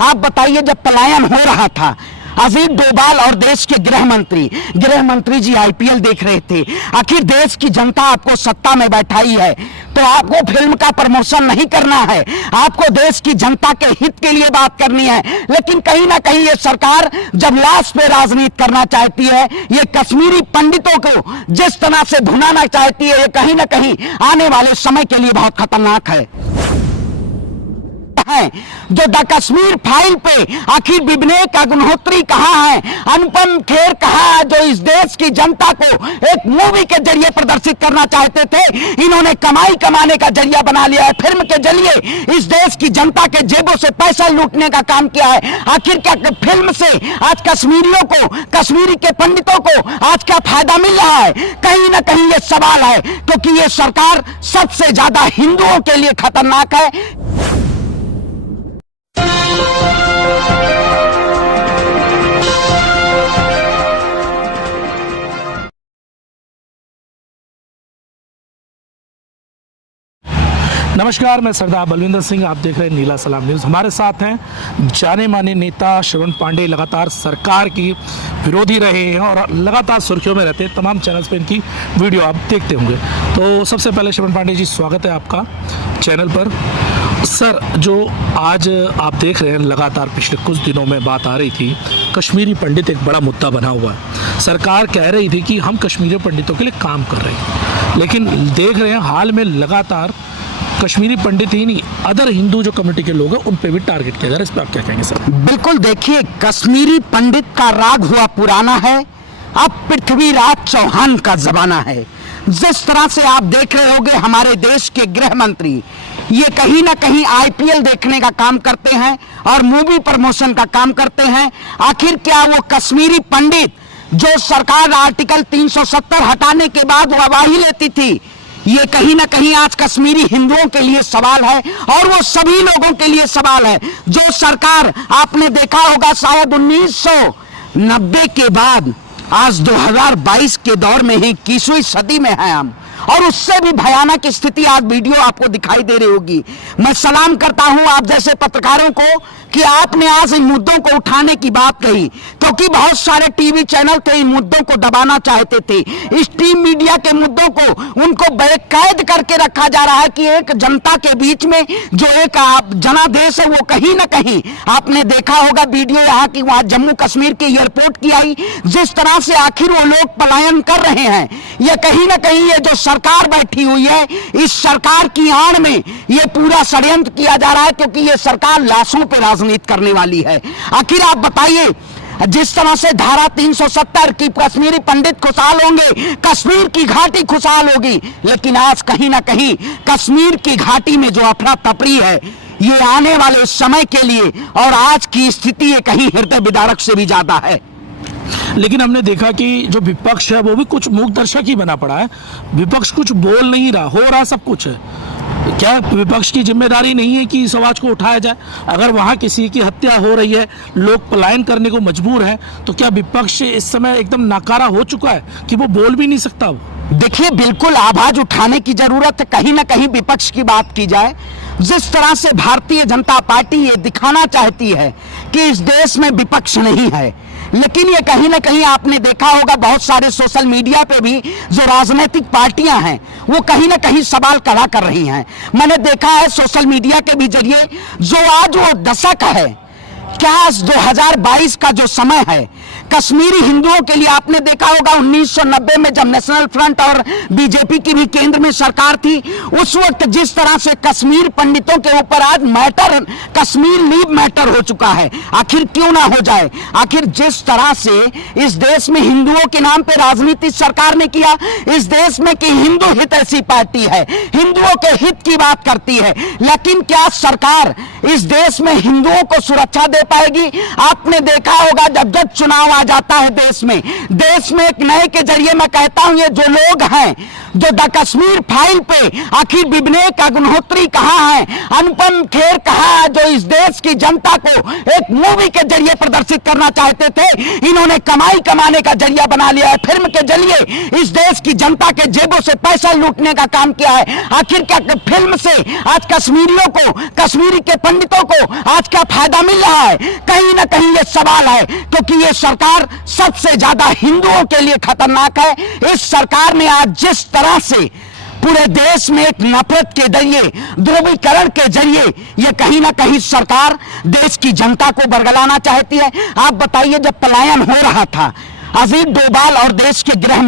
आप बताइए, जब पलायन हो रहा था, अजीत डोभाल और देश के गृह मंत्री जी आईपीएल देख रहे थे। आखिर देश की जनता आपको सत्ता में बैठाई है तो आपको फिल्म का प्रमोशन नहीं करना है, आपको देश की जनता के हित के लिए बात करनी है। लेकिन कहीं ना कहीं ये सरकार जब लाश पे राजनीति करना चाहती है, ये कश्मीरी पंडितों को जिस तरह से भुनाना चाहती है, ये कहीं ना कहीं आने वाले समय के लिए बहुत खतरनाक है। जो द कश्मीर फाइल पे आखिर विवेक अग्निहोत्री कहां है, अनुपम खेर कहां है, जो इस देश की जनता को एक मूवी के जरिए प्रदर्शित करना चाहते थे, इन्होंने कमाई कमाने का जरिया बना लिया है। फिल्म के जरिए इस देश की जनता के जेबों से पैसा लूटने का काम किया है। आखिर क्या फिल्म से आज कश्मीरियों को, कश्मीरी के पंडितों को आज क्या फायदा मिल रहा है? कहीं ना कहीं ये सवाल है, क्योंकि ये सरकार सबसे ज्यादा हिंदुओं के लिए खतरनाक है। नमस्कार, मैं सरदार बलविंदर सिंह, आप देख रहे हैं नीला सलाम न्यूज़। हमारे साथ हैं जाने माने नेता श्रवण पांडे, लगातार सरकार की विरोधी रहे हैं और लगातार सुर्खियों में रहते हैं। तमाम चैनल्स पे इनकी वीडियो आप देखते होंगे। तो सबसे पहले श्रवण पांडे जी, स्वागत है आपका चैनल पर। सर, जो आज आप देख रहे हैं, लगातार पिछले कुछ दिनों में बात आ रही थी, कश्मीरी पंडित एक बड़ा मुद्दा बना हुआ है। सरकार कह रही थी कि हम कश्मीरी पंडितों के लिए काम कर रहे हैं, लेकिन देख रहे हैं हाल में लगातार कश्मीरी पंडित ही नहीं, अदर हिंदू जो कम्युनिटी के लोग हैं उन पे भी टारगेट किया जा रहा है। इस पर आप क्या कहेंगे सर? बिल्कुल, देखिए, कश्मीरी पंडित का राग हुआ पुराना है, अब पृथ्वीराज चौहान का जमाना है। जिस तरह से आप देख रहे होंगे, हमारे देश के गृह मंत्री ये कहीं ना कहीं आईपीएल देखने का काम करते हैं और मूवी प्रमोशन का काम करते हैं। आखिर क्या वो कश्मीरी पंडित जो सरकार आर्टिकल 370 हटाने के बाद गवाही लेती थी, ये कहीं ना कहीं आज कश्मीरी हिंदुओं के लिए सवाल है और वो सभी लोगों के लिए सवाल है। जो सरकार आपने देखा होगा, शायद 1990 के बाद आज 2022 के दौर में ही 21वीं सदी में है हम, और उससे भी भयानक स्थिति आज वीडियो आपको दिखाई दे रही होगी। मैं सलाम करता हूं आप जैसे पत्रकारों को कि आपने आज इन मुद्दों को उठाने की बात कही, क्योंकि बहुत सारे टीवी चैनल थे इन मुद्दों को दबाना चाहते थे। इस टीम मीडिया के मुद्दों को उनको बेकैद करके रखा जा रहा है कि एक जनता के बीच में जो एक जनादेश है, वो कहीं ना कहीं आपने देखा होगा वीडियो यहाँ की, वहां जम्मू कश्मीर के एयरपोर्ट की आई, जिस तरह से आखिर वो लोग पलायन कर रहे हैं। ये कहीं ना कहीं ये जो सरकार बैठी हुई है, इस सरकार की आड़ में ये पूरा षड्यंत्र किया जा रहा है, क्योंकि ये सरकार लाशों पर राजनीति करने वाली है। आखिर आप बताइए, जिस तरह से धारा 370 की कश्मीरी पंडित खुशहाल होंगे, कश्मीर की घाटी खुशहाल होगी, लेकिन आज कहीं ना कहीं कश्मीर की घाटी में जो अफरा तफरी है, ये आने वाले समय के लिए और आज की स्थिति ये कहीं हृदय विदारक से भी ज्यादा है। लेकिन हमने देखा कि जो विपक्ष है वो भी कुछ मूक दर्शक ही बना पड़ा है। विपक्ष कुछ बोल नहीं रहा, हो रहा सब कुछ है। क्या विपक्ष की जिम्मेदारी नहीं है कि इस आवाज को उठाया जाए? अगर वहां किसी की हत्या हो रही है, लोग पलायन करने को मजबूर हैं, तो क्या विपक्ष इस समय एकदम नाकारा हो चुका है कि वो बोल भी नहीं सकता? देखिए, बिल्कुल आवाज उठाने की जरूरत है। कहीं ना कहीं विपक्ष की बात की जाए, जिस तरह से भारतीय जनता पार्टी ये दिखाना चाहती है कि इस देश में विपक्ष नहीं है, लेकिन ये कहीं ना कहीं आपने देखा होगा बहुत सारे सोशल मीडिया पे भी जो राजनीतिक पार्टियां हैं वो कहीं ना कहीं सवाल खड़ा कर रही हैं। मैंने देखा है सोशल मीडिया के भी जरिए, जो आज वो दशक है, क्या 2022 का जो समय है कश्मीरी हिंदुओं के लिए, आपने देखा होगा 1990 में जब नेशनल फ्रंट और बीजेपी की भी केंद्र में सरकार थी, उस वक्त जिस तरह से कश्मीर पंडितों के ऊपर आज मैटर, कश्मीर लीव मैटर हो चुका है। आखिर क्यों ना हो जाए? आखिर जिस तरह से इस देश में हिंदुओं के नाम पे राजनीति सरकार ने किया, इस देश में कि हिंदू हित ऐसी पार्टी है, हिंदुओं के हित की बात करती है, लेकिन क्या सरकार इस देश में हिंदुओं को सुरक्षा दे पाएगी? आपने देखा होगा जब जब चुनाव आ जाता है देश में एक नए के जरिए मैं कहता हूं, ये जो लोग हैं जो द कश्मीर फाइल पे आखिर विवेक अग्निहोत्री कहां है, अनुपम खेर कहां है, जो इस देश की जनता को एक मूवी के जरिए प्रदर्शित करना चाहते थे, इन्होंने कमाई कमाने का जरिया बना लिया है। फिल्म के जरिए इस देश की जनता के जेबों से पैसा लूटने का काम किया है। आखिर क्या फिल्म से आज कश्मीरियों को, कश्मीरी के पंडितों को आज क्या फायदा मिल रहा है? कहीं ना कहीं ये सवाल है, क्योंकि ये सरकार सबसे ज्यादा हिंदुओं के लिए खतरनाक है। इस सरकार ने आज जिस तरह से पूरे देश में एक नफरत के जरिए, ध्रुवीकरण के जरिए ये कहीं ना कहीं सरकार देश की जनता को बरगलाना चाहती है। आप बताइए, जब पलायन हो रहा था, अजीत डोभाल और देश के गृह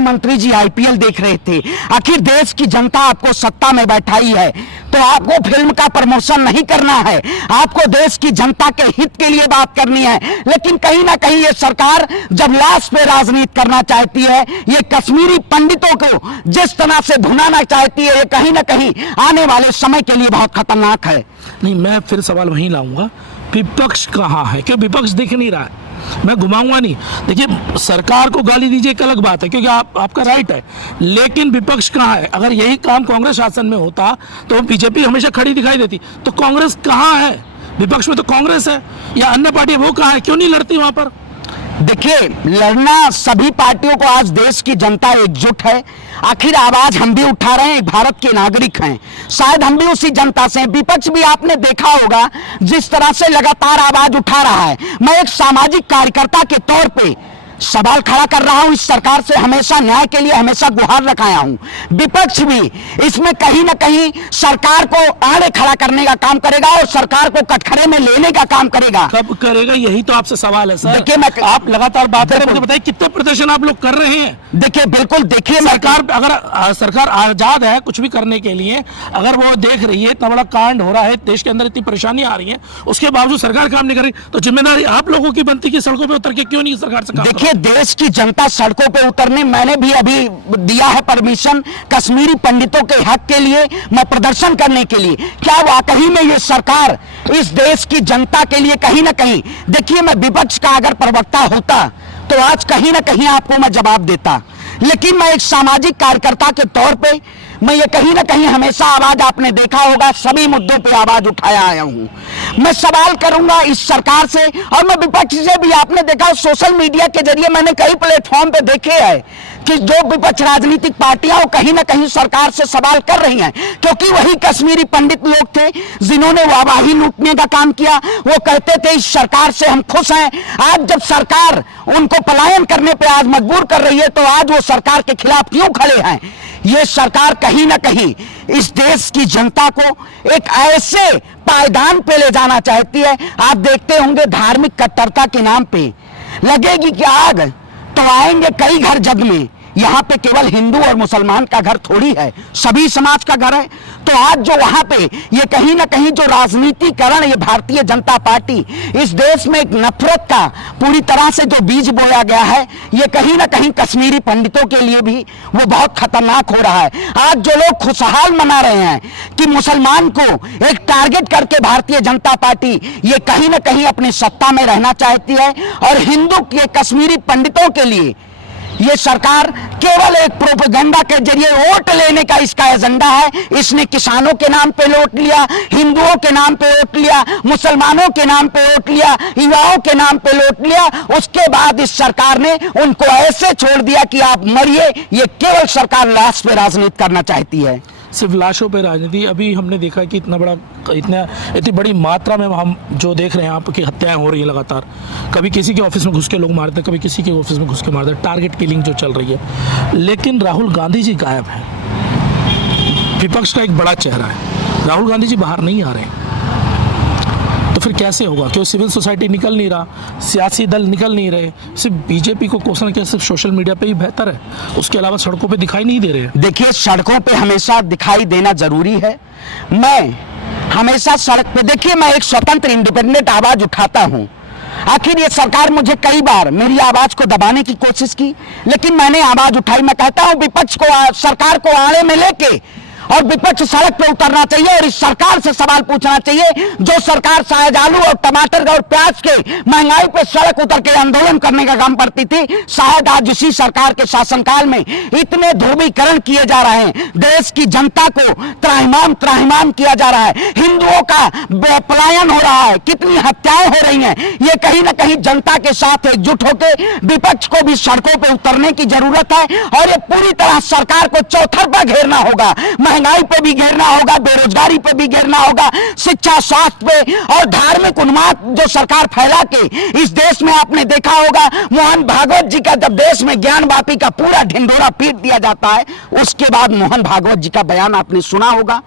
मंत्री जी आईपीएल देख रहे थे। आखिर देश की जनता आपको सत्ता में बैठाई है तो आपको फिल्म का प्रमोशन नहीं करना है, आपको देश की जनता के हित के लिए बात करनी है। लेकिन कहीं ना कहीं ये सरकार जब लाश पे राजनीति करना चाहती है, ये कश्मीरी पंडितों को जिस तरह से भुनाना चाहती है, ये कहीं ना कहीं आने वाले समय के लिए बहुत खतरनाक है। नहीं, मैं फिर सवाल वहीं लाऊंगा, विपक्ष कहाँ है? क्यों विपक्ष दिख नहीं रहा है? मैं घुमाऊंगा नहीं। देखिए, सरकार को गाली दीजिए एक अलग बात है, क्योंकि आपका राइट है, लेकिन विपक्ष कहाँ है? अगर यही काम कांग्रेस शासन में होता तो बीजेपी हमेशा खड़ी दिखाई देती। तो कांग्रेस कहाँ है? विपक्ष में तो कांग्रेस है, या अन्य पार्टी वो कहाँ है? क्यों नहीं लड़ती वहां पर? देखिए, लड़ना सभी पार्टियों को, आज देश की जनता एकजुट है। आखिर आवाज हम भी उठा रहे हैं, भारत के नागरिक हैं, शायद हम भी उसी जनता से हैं। विपक्ष भी आपने देखा होगा जिस तरह से लगातार आवाज उठा रहा है। मैं एक सामाजिक कार्यकर्ता के तौर पे सवाल खड़ा कर रहा हूं, इस सरकार से हमेशा न्याय के लिए हमेशा गुहार रखाया हूं। विपक्ष भी इसमें कहीं ना कहीं सरकार को आड़े खड़ा करने का काम करेगा और सरकार को कटघरे में लेने का काम करेगा। कब करेगा, यही तो आपसे सवाल है सर। देखिए, आप लगातार बात करें, मुझे बताइए कितने प्रदर्शन आप लोग कर रहे हैं? देखिए, बिल्कुल देखिए, सरकार अगर सरकार आजाद है कुछ भी करने के लिए, अगर वो देख रही है इतना बड़ा कांड हो रहा है, देश के अंदर इतनी परेशानी आ रही है, उसके बावजूद सरकार काम नहीं कर रही, तो जिम्मेदारी आप लोगों की बनती है सड़कों पर उतर के क्यों नहीं सरकार से काम? देश की जनता सड़कों पे उतरने, मैंने भी अभी दिया है परमिशन कश्मीरी पंडितों के हक के लिए, मैं प्रदर्शन करने के लिए। क्या वाकई में ये सरकार इस देश की जनता के लिए कहीं ना कहीं, देखिए, मैं विपक्ष का अगर प्रवक्ता होता तो आज कहीं ना कहीं आपको मैं जवाब देता, लेकिन मैं एक सामाजिक कार्यकर्ता के तौर पे मैं ये कहीं ना कहीं हमेशा आवाज, आपने देखा होगा, सभी मुद्दों पे आवाज उठाया आया हूं। मैं सवाल करूंगा इस सरकार से, और मैं विपक्ष से भी, आपने देखा सोशल मीडिया के जरिए मैंने कई प्लेटफॉर्म पे देखे है कि जो विपक्ष राजनीतिक पार्टियां वो कहीं ना कहीं सरकार से सवाल कर रही हैं, क्योंकि वही कश्मीरी पंडित लोग थे जिन्होंने वाहवाही लूटने का काम किया। वो कहते थे इस सरकार से हम खुश हैं। आज जब सरकार उनको पलायन करने पे आज मजबूर कर रही है, तो आज वो सरकार के खिलाफ क्यों खड़े हैं? ये सरकार कहीं ना कहीं इस देश की जनता को एक ऐसे पायदान पे ले जाना चाहती है। आप देखते होंगे धार्मिक कट्टरता के नाम पे लगेगी कि आग तो आएंगे कई घर जग में। यहाँ पे केवल हिंदू और मुसलमान का घर थोड़ी है, सभी समाज का घर है। तो आज जो वहां पे ये कहीं ना कहीं जो राजनीतिकरण, ये भारतीय जनता पार्टी इस देश में एक नफरत का पूरी तरह से जो बीज बोया गया है, ये कहीं ना कहीं कश्मीरी पंडितों के लिए भी वो बहुत खतरनाक हो रहा है। आज जो लोग खुशहाल मना रहे हैं कि मुसलमान को एक टारगेट करके भारतीय जनता पार्टी ये कहीं ना कहीं अपनी सत्ता में रहना चाहती है, और हिंदू के कश्मीरी पंडितों के लिए ये सरकार केवल एक प्रोपेगेंडा के जरिए वोट लेने का इसका एजेंडा है। इसने किसानों के नाम पे वोट लिया, हिंदुओं के नाम पे वोट लिया, मुसलमानों के नाम पे वोट लिया, युवाओं के नाम पे वोट लिया। उसके बाद इस सरकार ने उनको ऐसे छोड़ दिया कि आप मरिए। ये केवल सरकार लाश पे राजनीति करना चाहती है, सिर्फ लाशों पे राजनीति। अभी हमने देखा कि इतनी बड़ी मात्रा में हम जो देख रहे हैं यहाँ की हत्याएं हो रही हैं लगातार। कभी किसी के ऑफिस में घुस के लोग मारते, कभी किसी के ऑफिस में घुस के मारते, टारगेट किलिंग जो चल रही है। लेकिन राहुल गांधी जी गायब हैं, विपक्ष का एक बड़ा चेहरा है, राहुल गांधी जी बाहर नहीं आ रहे हैं। तो फिर कैसे होगा? क्यों सिविल सोसाइटी निकल नहीं रहा, सियासी दल निकल नहीं रहे, सिर्फ बीजेपी को कोसना क्या सिर्फ सोशल मीडिया पे ही बेहतर है, उसके अलावा सड़कों पे दिखाई नहीं दे रहे? देखिए, सड़कों पे हमेशा दिखाई देना जरूरी है। मैं हमेशा सड़क पे, देखिए, मैं एक स्वतंत्र इंडिपेंडेंट आवाज उठाता हूं। आखिर ये सरकार मुझे कई बार मेरी आवाज को दबाने की कोशिश की, लेकिन मैंने आवाज उठाई। मैं कहता हूं विपक्ष को, सरकार को आड़े में लेके और विपक्ष सड़क पे उतरना चाहिए और इस सरकार से सवाल पूछना चाहिए, जो सरकार शायद आलू और टमाटर और प्याज के महंगाई पे सड़क उतर के आंदोलन करने का काम करती थी, शायद आज इसी सरकार के शासनकाल में इतने ध्रुवीकरण किए जा रहे हैं, देश की जनता को त्राहिमाम किया जा रहा है, हिंदुओं का पलायन हो रहा है, कितनी हत्याएं हो रही हैं। ये कहीं ना कहीं जनता के साथ एकजुट होकर विपक्ष को भी सड़कों पे उतरने की जरूरत है और ये पूरी तरह सरकार को चौतरफा घेरना होगा, महंगाई पे भी घेरना होगा, बेरोजगारी पे भी घेरना होगा, शिक्षा स्वास्थ्य पे और धार्मिक उन्माद जो सरकार फैला के इस देश में आपने देखा होगा, मोहन भागवत जी का जब देश में ज्ञान वापी का पूरा ढिंढोरा पीट दिया जाता है, उसके बाद मोहन भागवत जी का बयान आपने सुना होगा।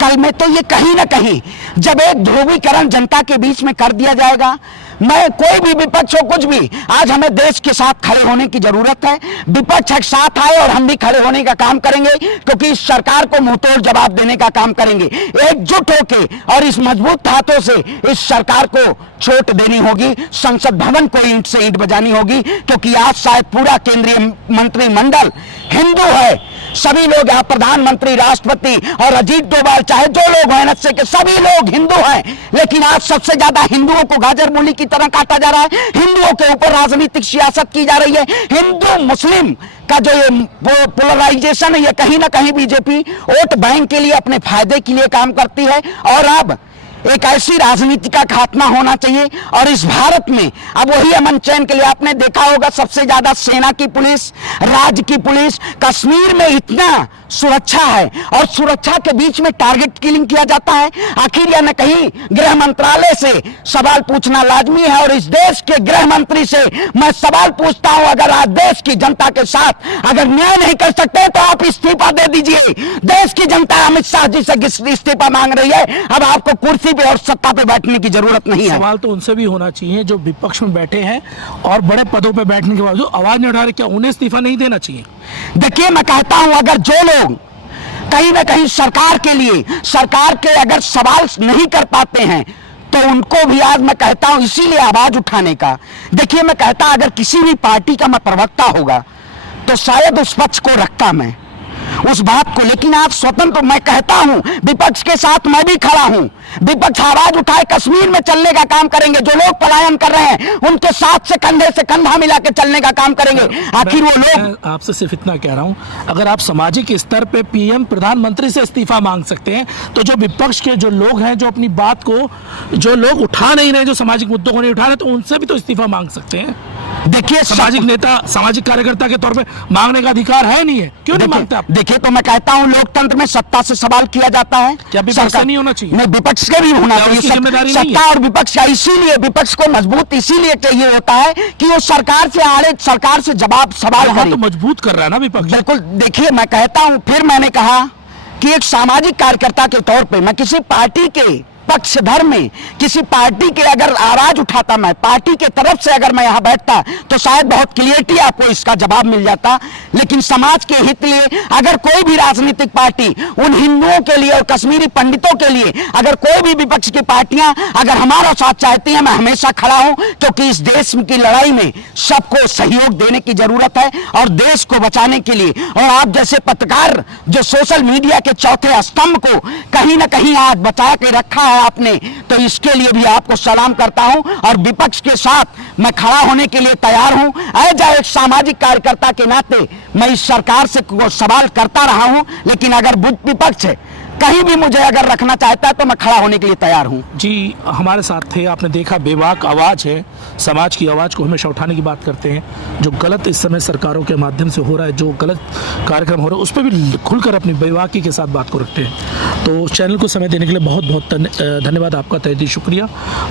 कल में तो ये कहीं ना कहीं जब एक ध्रुवीकरण जनता के बीच में कर दिया जाएगा, मैं कोई भी विपक्ष हो कुछ भी, आज हमें देश के साथ खड़े होने की जरूरत है। विपक्ष एक साथ आए और हम भी खड़े होने का काम करेंगे, क्योंकि इस सरकार को मुंहतोड़ जवाब देने का काम करेंगे, एकजुट होके और इस मजबूत हाथों से इस सरकार को चोट देनी होगी, संसद भवन को ईंट से ईंट बजानी होगी, क्योंकि आज शायद पूरा केंद्रीय मंत्रिमंडल हिंदू है। सभी लोग यहाँ प्रधानमंत्री, राष्ट्रपति और अजीत डोभाल चाहे जो लोग हैं एनएसए के सभी लोग हिंदू हैं, लेकिन आज सबसे ज्यादा हिंदुओं को गाजर मूली की तरह काटा जा रहा है, हिंदुओं के ऊपर राजनीतिक सियासत की जा रही है। हिंदू मुस्लिम का जो ये पोलराइजेशन है, ये कहीं ना कहीं बीजेपी वोट बैंक के लिए अपने फायदे के लिए काम करती है और अब एक ऐसी राजनीति का खात्मा होना चाहिए। और इस भारत में अब वही अमन चैन के लिए आपने देखा होगा, सबसे ज्यादा सेना की पुलिस, राज्य की पुलिस, कश्मीर में इतना सुरक्षा है और सुरक्षा के बीच में टारगेट किलिंग किया जाता है। आखिर या न कहीं गृह मंत्रालय से सवाल पूछना लाजमी है और इस देश के गृह मंत्री से मैं सवाल पूछता हूं, अगर आज देश की जनता के साथ अगर न्याय नहीं कर सकते तो आप इस्तीफा दे दीजिए। देश की जनता अमित शाह जी से इस्तीफा मांग रही है, अब आपको कुर्सी पे और सत्ता पे बैठने की जरूरत नहीं है। सवाल तो उनसे भी होना चाहिए जो विपक्ष में बैठे हैं और बड़े पदों पे बैठने के बावजूद आवाज नहीं उठा रहे, क्या उन्हें इस्तीफा नहीं देना चाहिए? देखिए, मैं कहता हूं अगर जो लोग कहीं ना कहीं सरकार के लिए सरकार के अगर सवाल नहीं कर पाते हैं तो उनको भी आज मैं कहता हूं इसीलिए आवाज उठाने का। देखिए, मैं कहता अगर किसी भी पार्टी का मैं प्रवक्ता होगा तो शायद उस पक्ष को रखता मैं उस बात को, लेकिन आप स्वतंत्र, मैं कहता हूं विपक्ष के साथ मैं भी खड़ा हूं। विपक्ष आवाज उठाए, कश्मीर में चलने का काम करेंगे, जो लोग पलायन कर रहे हैं उनके साथ से कंधे से कंधा मिला के चलने का काम करेंगे। आखिर वो लोग, आपसे सिर्फ इतना कह रहा हूं, अगर आप सामाजिक स्तर पे पीएम प्रधानमंत्री से इस्तीफा मांग सकते हैं तो जो विपक्ष के जो लोग हैं, जो अपनी बात को जो लोग उठा नहीं रहे, जो सामाजिक मुद्दों को नहीं उठा रहे, तो उनसे भी तो इस्तीफा मांग सकते हैं। देखिए, सामाजिक नेता, सामाजिक कार्यकर्ता के तौर पे मांगने का अधिकार है नहीं है, क्यों नहीं मांगते आप? देखिए, तो मैं कहता हूं लोकतंत्र में सत्ता से सवाल किया जाता है, क्या विपक्ष से नहीं होना चाहिए? नहीं, विपक्ष के भी होना चाहिए। सत्ता और विपक्ष का इसीलिए विपक्ष को मजबूत इसीलिए चाहिए होता है कि वो सरकार से आड़े, सरकार से जवाब सवाल करे। तो मजबूत कर रहा है ना विपक्ष। बिल्कुल। देखिए, मैं कहता हूं, फिर मैंने कहा कि एक सामाजिक कार्यकर्ता के तौर पे मैं किसी पार्टी के पक्षधर में, किसी पार्टी के अगर आवाज उठाता, मैं पार्टी के तरफ से अगर मैं यहां बैठता तो शायद बहुत क्लियरिटी आपको इसका जवाब मिल जाता। लेकिन समाज के हित लिए अगर कोई भी राजनीतिक पार्टी उन हिंदुओं के लिए और कश्मीरी पंडितों के लिए, अगर कोई भी विपक्ष की पार्टियां अगर हमारा साथ चाहती हैं, मैं हमेशा खड़ा हूं, क्योंकि इस देश की लड़ाई में सबको सहयोग देने की जरूरत है और देश को बचाने के लिए। और आप जैसे पत्रकार जो सोशल मीडिया के चौथे स्तंभ को कहीं ना कहीं आज बचा के रखा है आपने, तो इसके लिए भी आपको सलाम करता हूं और विपक्ष के साथ मैं खड़ा होने के लिए तैयार हूं। एज एक सामाजिक कार्यकर्ता के नाते मैं इस सरकार से सवाल करता रहा हूं, लेकिन अगर विपक्ष कहीं भी मुझे अगर रखना चाहता है तो मैं खड़ा होने के लिए तैयार हूं। जी, हमारे साथ थे, आपने देखा बेबाक आवाज है, समाज की आवाज को हमेशा उठाने की बात करते हैं। जो गलत इस समय सरकारों के माध्यम से हो रहा है, जो गलत कार्यक्रम हो रहा है, उस पर भी खुलकर अपनी बेबाकी के साथ बात को रखते हैं। तो चैनल को समय देने के लिए बहुत बहुत धन्यवाद आपका, तहे दिल शुक्रिया।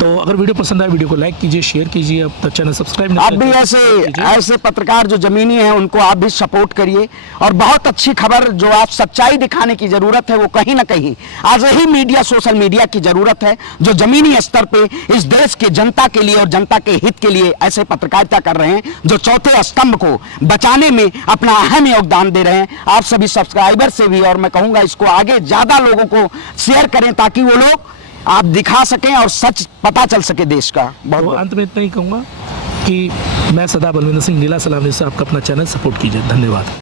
तो अगर वीडियो पसंद आए, वीडियो को लाइक कीजिए, शेयर कीजिए, अब तक चैनल सब्सक्राइब नहीं आप भी ऐसे पत्रकार जो जमीनी हैं उनको आप भी सपोर्ट करिए। और बहुत अच्छी खबर जो आप सच्चाई दिखाने की जरूरत है, वो कहीं ना कहीं आज यही मीडिया, सोशल मीडिया की जरूरत है, जो जमीनी स्तर पे इस देश के जनता के लिए और जनता के हित के लिए ऐसे पत्रकारिता कर रहे हैं, जो चौथे स्तंभ को बचाने में अपना अहम योगदान दे रहे हैं। आप सभी सब्सक्राइबर से भी, और मैं कहूंगा इसको आगे ज्यादा लोगों को शेयर करें ताकि वो लोग आप दिखा सकें और सच पता चल सके देश का। बहुत अंत में इतना ही कहूंगा कि मैं सदा बलविंदर सिंह नीला सलाम से आपका अपना चैनल सपोर्ट कीजिए। धन्यवाद।